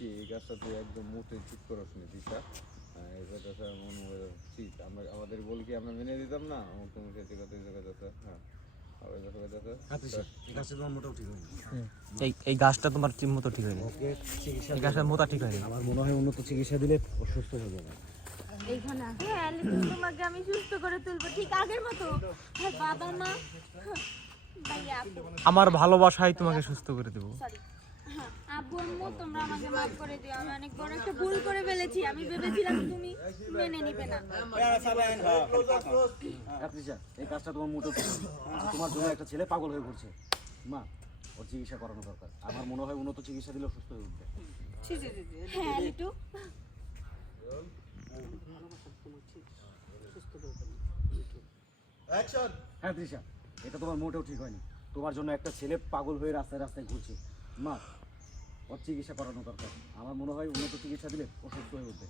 দিচ্ছি এই কাজটা তুই একদম মোটে ঠিক করস নি দিশা। মনে হয় ঠিক আমরা আমাদের বল কি আমরা মেনে দিতাম না? আমার তুমি সেটি কথা হ্যাঁ। এই গাছটা তোমার ঠিক মতো ঠিক হয়নি। ওকে এই গাছটার মোতা ঠিক হয়নি। আমার মনে হয় উন্নত চিকিৎসা দিলে ও সুস্থ হয়ে যাবে। এইখানে হ্যাঁ তোমাকে আমি সুস্থ করে তুলবো ঠিক আগের মতো। হ্যাঁ বাবা মা। আমার ভালোবাসাই তোমাকে সুস্থ করে দেবো। আব্বু আম্মু তোমরা আমাকে মাফ করে দিও আমি অনেক বড় একটা ভুল করে ফেলেছি আমি ভেবেছিলাম তুমি মেনে নিবে না। আপনি এই কাজটা তোমার মোটেও ঠিক তোমার জন্য একটা ছেলে পাগল হয়ে ঘুরছে মা ওর চিকিৎসা করানো দরকার। আমার মনে হয় উন্নত চিকিৎসা দিলে সুস্থ হয়ে উঠবে। হ্যাঁ লিটু। হ্যাঁ তৃষা এটা তোমার মোটেও ঠিক হয়নি। তোমার জন্য একটা ছেলে পাগল হয়ে রাস্তায় রাস্তায় ঘুরছে। মা চিকিৎসা করানো দরকার। আমার মনে হয় উন্নত চিকিৎসা দিলে অসুস্থ সুস্থ হয়ে উঠবে।